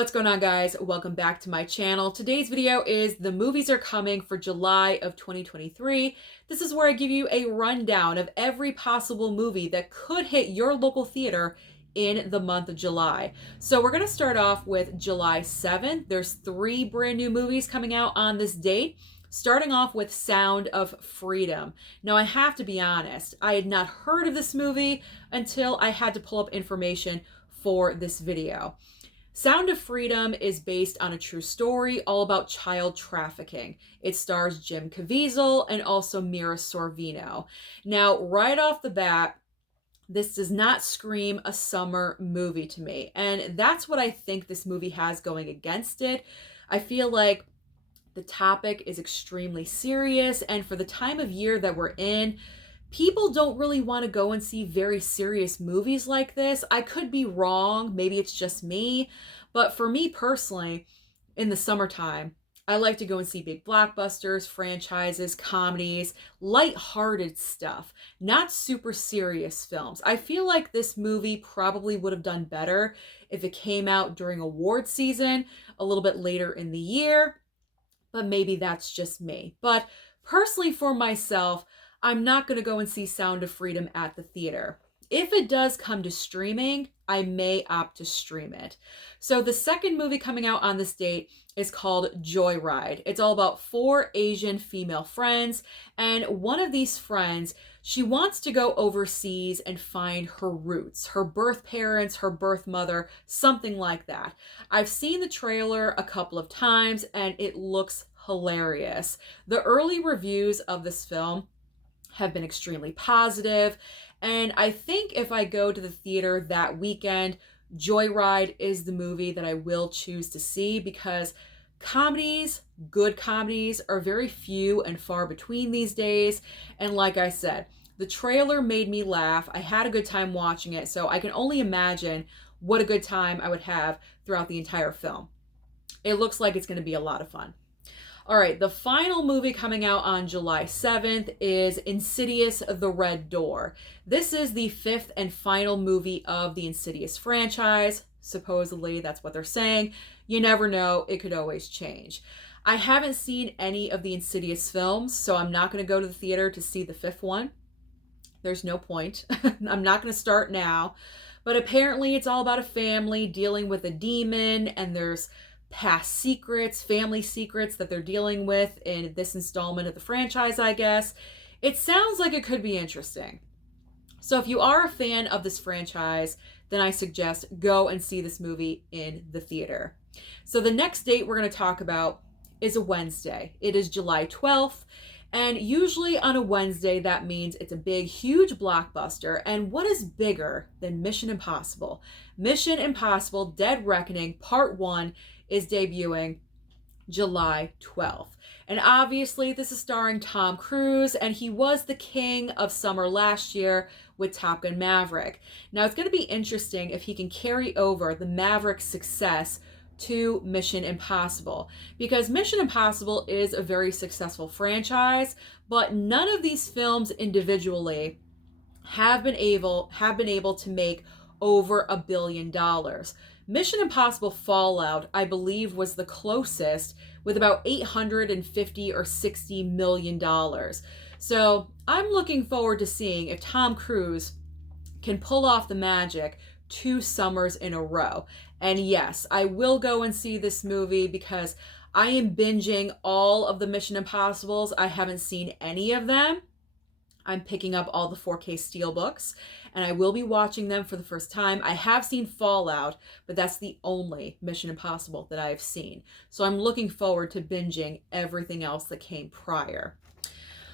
What's going on, guys? Welcome back to my channel. Today's video is the movies are coming for July of 2023. This is where I give you a rundown of every possible movie that could hit your local theater in the month of July. So we're going to start off with July 7th. There's 3 brand new movies coming out on this date. Starting off with Sound of Freedom. Now, I have to be honest, I had not heard of this movie until I had to pull up information for this video. Sound of Freedom is based on a true story all about child trafficking. It stars Jim Caviezel and also Mira Sorvino. Now, right off the bat, this does not scream a summer movie to me. And that's what I think this movie has going against it. I feel like the topic is extremely serious, and for the time of year that we're in, people don't really want to go and see very serious movies like this. I could be wrong. Maybe it's just me. But for me personally, in the summertime, I like to go and see big blockbusters, franchises, comedies, lighthearted stuff, not super serious films. I feel like this movie probably would have done better if it came out during award season, a little bit later in the year. But maybe that's just me. But personally, for myself, I'm not going to go and see Sound of Freedom at the theater. If it does come to streaming, I may opt to stream it. So the second movie coming out on this date is called Joyride. It's all about 4 Asian female friends, and one of these friends, she wants to go overseas and find her roots, her birth parents, her birth mother, something like that. I've seen the trailer a couple of times and it looks hilarious. The early reviews of this film have been extremely positive, and I think if I go to the theater that weekend, Joyride is the movie that I will choose to see, because comedies, good comedies, are very few and far between these days. And like I said, the trailer made me laugh. I had a good time watching it, so I can only imagine what a good time I would have throughout the entire film. It looks like it's going to be a lot of fun. All right, the final movie coming out on July 7th is Insidious The Red Door. This is the 5th and final movie of the Insidious franchise. Supposedly, that's what they're saying. You never know, it could always change. I haven't seen any of the Insidious films, so I'm not going to go to the theater to see the 5th one. There's no point. I'm not going to start now. But apparently, it's all about a family dealing with a demon, and there's past secrets, family secrets that they're dealing with in this installment of the franchise, I guess. It sounds like it could be interesting. So if you are a fan of this franchise, then I suggest go and see this movie in the theater. So the next date we're going to talk about is a Wednesday. It is July 12th. And usually on a Wednesday, that means it's a big, huge blockbuster. And what is bigger than Mission Impossible? Mission Impossible Dead Reckoning Part 1 is debuting July 12th. And obviously this is starring Tom Cruise, and he was the king of summer last year with Top Gun Maverick. Now it's going to be interesting if he can carry over the Maverick success to Mission Impossible, because Mission Impossible is a very successful franchise, but none of these films individually have been able to make over $1 billion. Mission Impossible Fallout, I believe, was the closest with about $850 or $60 million. So I'm looking forward to seeing if Tom Cruise can pull off the magic 2 summers in a row. And yes, I will go and see this movie because I am binging all of the Mission Impossibles. I haven't seen any of them. I'm picking up all the 4K Steelbooks, and I will be watching them for the first time. I have seen Fallout, but that's the only Mission Impossible that I've seen. So I'm looking forward to binging everything else that came prior.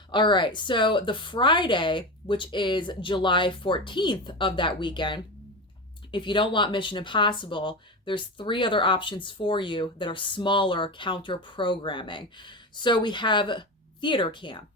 All right, so the Friday, which is July 14th of that weekend, if you don't want Mission Impossible, there's 3 other options for you that are smaller counter programming. So we have Theater Camp.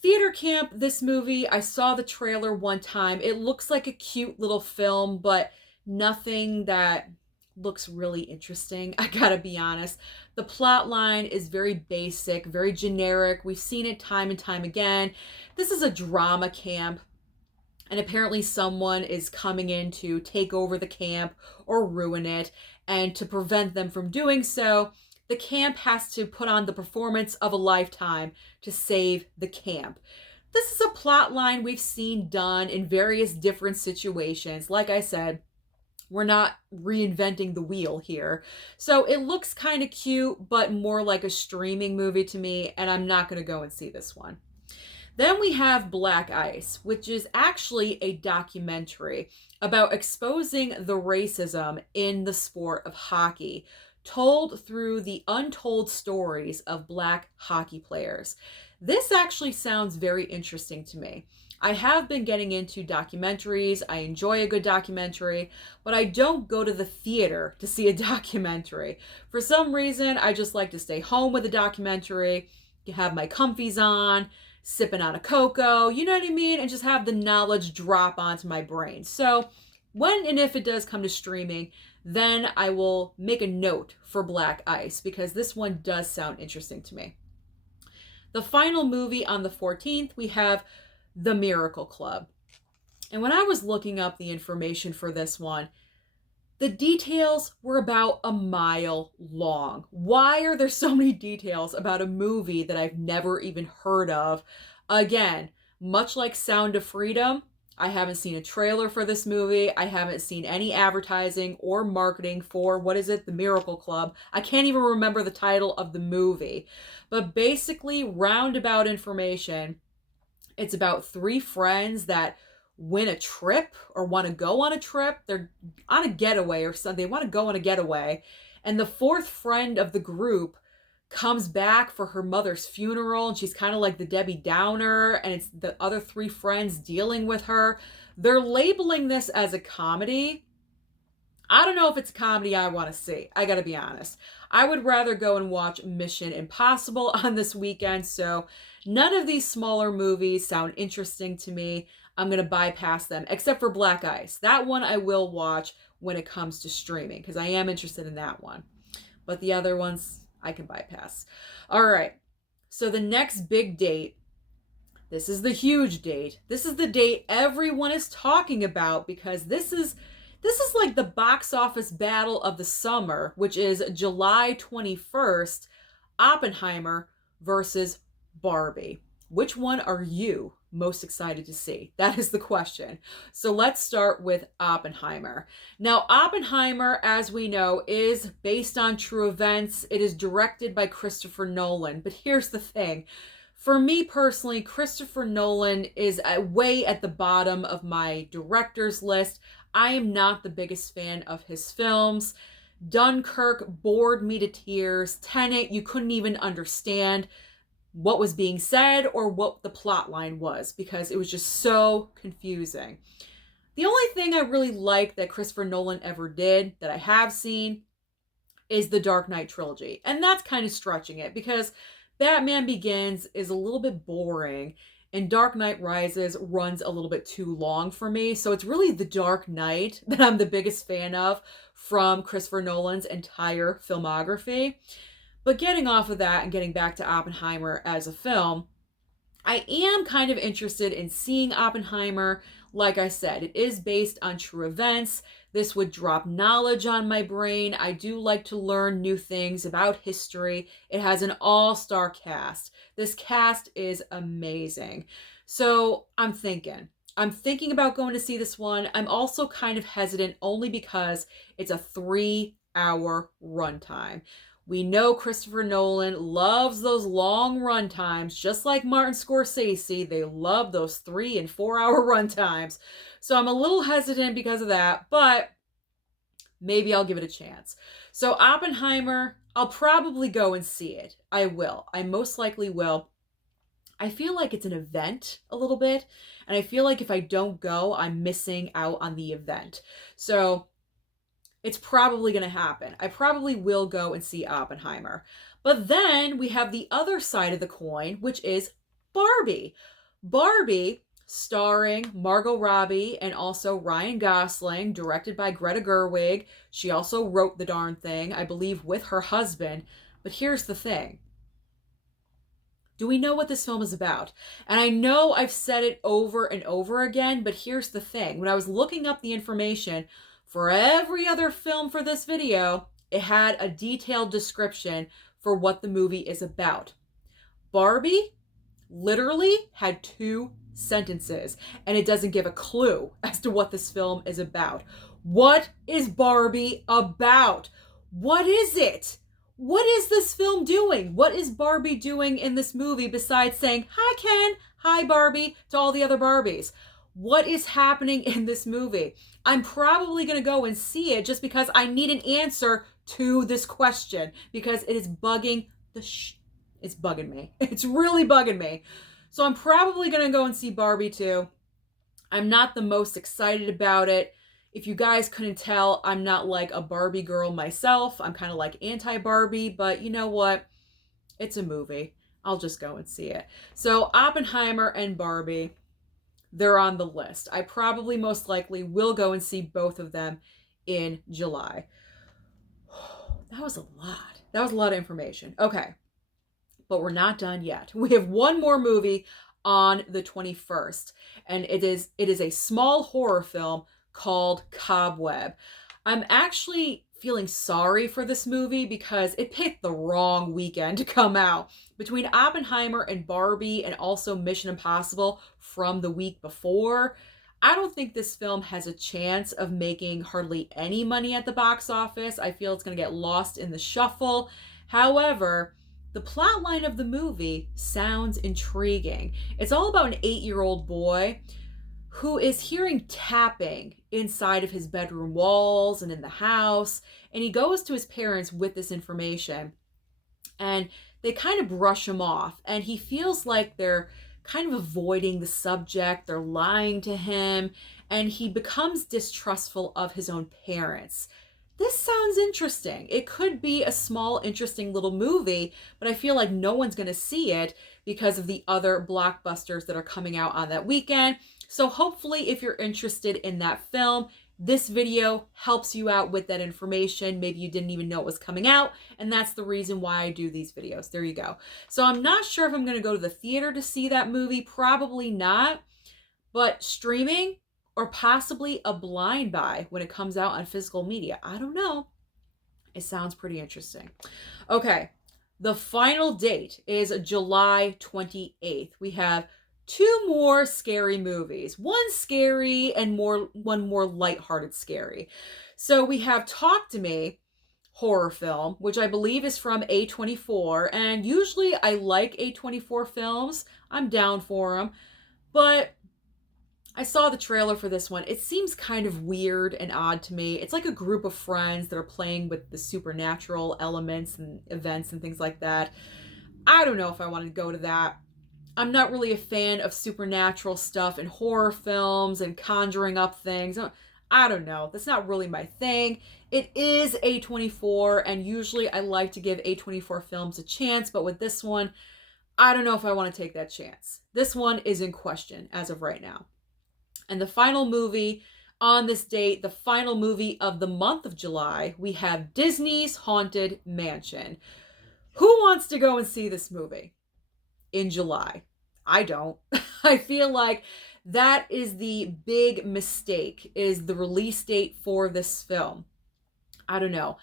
Theater Camp, this movie, I saw the trailer one time. It looks like a cute little film, but nothing that looks really interesting. I gotta be honest. The plot line is very basic, very generic. We've seen it time and time again. This is a drama camp. and apparently someone is coming in to take over the camp or ruin it, and to prevent them from doing so, the camp has to put on the performance of a lifetime to save the camp. This is a plot line we've seen done in various different situations. Like I said, we're not reinventing the wheel here. So it looks kind of cute, but more like a streaming movie to me, and I'm not going to go and see this one. Then we have Black Ice, which is actually a documentary about exposing the racism in the sport of hockey, told through the untold stories of Black hockey players. This actually sounds very interesting to me. I have been getting into documentaries. I enjoy a good documentary, but I don't go to the theater to see a documentary. For some reason, I just like to stay home with a documentary, have my comfies on, sipping on a cocoa, you know what I mean? And just have the knowledge drop onto my brain. So when and if it does come to streaming, then I will make a note for Black Ice, because this one does sound interesting to me. The final movie on the 14th, we have The Miracle Club. And when I was looking up the information for this one, the details were about a mile long. Why are there so many details about a movie that I've never even heard of? Again, much like Sound of Freedom, I haven't seen a trailer for this movie. I haven't seen any advertising or marketing for, what is it, The Miracle Club. I can't even remember the title of the movie. But basically, roundabout information, it's about three friends that win a trip or want to go on a trip. They're on a getaway or something. They want to go on a getaway. And the fourth friend of the group comes back for her mother's funeral, and she's kind of like the Debbie Downer, and it's the other three friends dealing with her. They're labeling this as a comedy. I don't know if it's a comedy I want to see. I gotta be honest. I would rather go and watch Mission Impossible on this weekend, so none of these smaller movies sound interesting to me. I'm gonna bypass them, except for Black Ice. That one I will watch when it comes to streaming, because I am interested in that one. But the other ones, I can bypass. All right, so the next big date, this is the huge date. This is the date everyone is talking about, because this is like the box office battle of the summer, which is July 21st, Oppenheimer versus Barbie. Which one are you most excited to see? That is the question. So let's start with Oppenheimer. Now, Oppenheimer, as we know, is based on true events. It is directed by Christopher Nolan. But here's the thing. For me personally, Christopher Nolan is way at the bottom of my director's list. I am not the biggest fan of his films. Dunkirk bored me to tears. Tenet, you couldn't even understand what was being said or what the plot line was, because it was just so confusing. The only thing I really like that Christopher Nolan ever did that I have seen is the Dark Knight trilogy. And that's kind of stretching it, because Batman Begins is a little bit boring and Dark Knight Rises runs a little bit too long for me. So it's really the Dark Knight that I'm the biggest fan of from Christopher Nolan's entire filmography. But getting off of that and getting back to Oppenheimer as a film, I am kind of interested in seeing Oppenheimer. Like I said, it is based on true events. This would drop knowledge on my brain. I do like to learn new things about history. It has an all-star cast. This cast is amazing. So I'm thinking about going to see this one. I'm also kind of hesitant only because it's a 3-hour runtime. We know Christopher Nolan loves those long run times, just like Martin Scorsese. They love those 3 and 4 hour run times. So I'm a little hesitant because of that, but maybe I'll give it a chance. So Oppenheimer, I'll probably go and see it. I will. I most likely will. I feel like it's an event a little bit, and I feel like if I don't go, I'm missing out on the event. So it's probably going to happen. I probably will go and see Oppenheimer. But then we have the other side of the coin, which is Barbie. Barbie, starring Margot Robbie and also Ryan Gosling, directed by Greta Gerwig. She also wrote the darn thing, I believe, with her husband. But here's the thing. Do we know what this film is about? And I know I've said it over and over again, but here's the thing. When I was looking up the information for every other film for this video, it had a detailed description for what the movie is about. Barbie literally had 2 sentences, and it doesn't give a clue as to what this film is about. What is Barbie about? What is it? What is this film doing? What is Barbie doing in this movie besides saying, "Hi, Ken, hi, Barbie," to all the other Barbies? What is happening in this movie? I'm probably going to go and see it just because I need an answer to this question, because it is bugging it's bugging me. It's really bugging me. So I'm probably going to go and see Barbie too. I'm not the most excited about it. If you guys couldn't tell, I'm not like a Barbie girl myself. I'm kind of like anti-Barbie, but you know what? It's a movie. I'll just go and see it. So Oppenheimer and Barbie, they're on the list. I probably most likely will go and see both of them in July. That was a lot. That was a lot of information. Okay. But we're not done yet. We have one more movie on the 21st, and it is a small horror film called Cobweb. I'm actually feeling sorry for this movie because it picked the wrong weekend to come out. Between Oppenheimer and Barbie and also Mission Impossible from the week before, I don't think this film has a chance of making hardly any money at the box office. I feel it's going to get lost in the shuffle. However, the plotline of the movie sounds intriguing. It's all about an 8-year-old boy who is hearing tapping inside of his bedroom walls and in the house. And he goes to his parents with this information. And they kind of brush him off. And he feels like they're kind of avoiding the subject. They're lying to him. And he becomes distrustful of his own parents. This sounds interesting. It could be a small, interesting little movie, but I feel like no one's going to see it because of the other blockbusters that are coming out on that weekend. So hopefully, if you're interested in that film, this video helps you out with that information. Maybe you didn't even know it was coming out, and that's the reason why I do these videos. There you go. So I'm not sure if I'm going to go to the theater to see that movie. Probably not, but streaming, or possibly a blind buy when it comes out on physical media. I don't know. It sounds pretty interesting. Okay, the final date is July 28th. We have 2 more scary movies. One scary and one more lighthearted scary. So we have Talk to Me horror film, which I believe is from A24. And usually I like A24 films. I'm down for them. But I saw the trailer for this one. It seems kind of weird and odd to me. It's like a group of friends that are playing with the supernatural elements and events and things like that. I don't know if I want to go to that. I'm not really a fan of supernatural stuff and horror films and conjuring up things. I don't know. That's not really my thing. It is A24, and usually I like to give A24 films a chance, but with this one, I don't know if I want to take that chance. This one is in question as of right now. And the final movie on this date, the final movie of the month of July, we have Disney's Haunted Mansion. Who wants to go and see this movie in July? I don't. I feel like that is the big mistake, is the release date for this film. I don't know.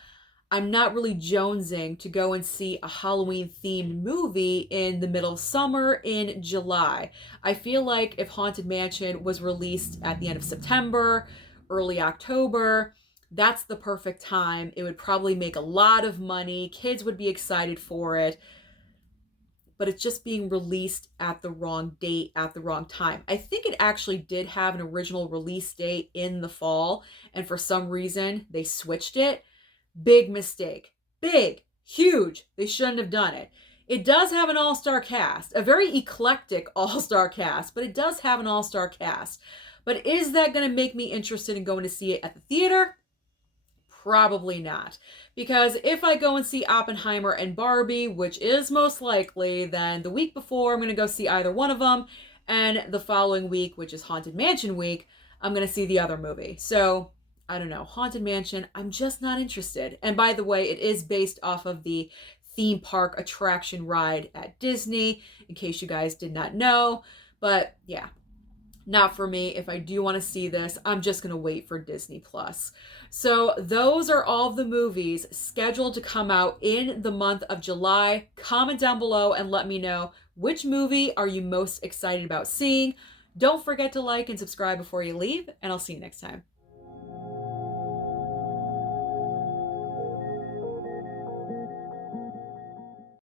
I'm not really jonesing to go and see a Halloween-themed movie in the middle of summer in July. I feel like if Haunted Mansion was released at the end of September, early October, that's the perfect time. It would probably make a lot of money. Kids would be excited for it. But it's just being released at the wrong date, at the wrong time. I think it actually did have an original release date in the fall, and for some reason, they switched it. Big mistake. Big. Huge. They shouldn't have done it. It does have an all-star cast. A very eclectic all-star cast, but it does have an all-star cast. But is that going to make me interested in going to see it at the theater? Probably not. Because if I go and see Oppenheimer and Barbie, which is most likely, then the week before I'm going to go see either one of them. And the following week, which is Haunted Mansion week, I'm going to see the other movie. So I don't know. Haunted Mansion, I'm just not interested. And by the way, it is based off of the theme park attraction ride at Disney, in case you guys did not know. But yeah, not for me. If I do want to see this, I'm just going to wait for Disney Plus. So those are all of the movies scheduled to come out in the month of July. Comment down below and let me know, which movie are you most excited about seeing. Don't forget to like and subscribe before you leave, and I'll see you next time.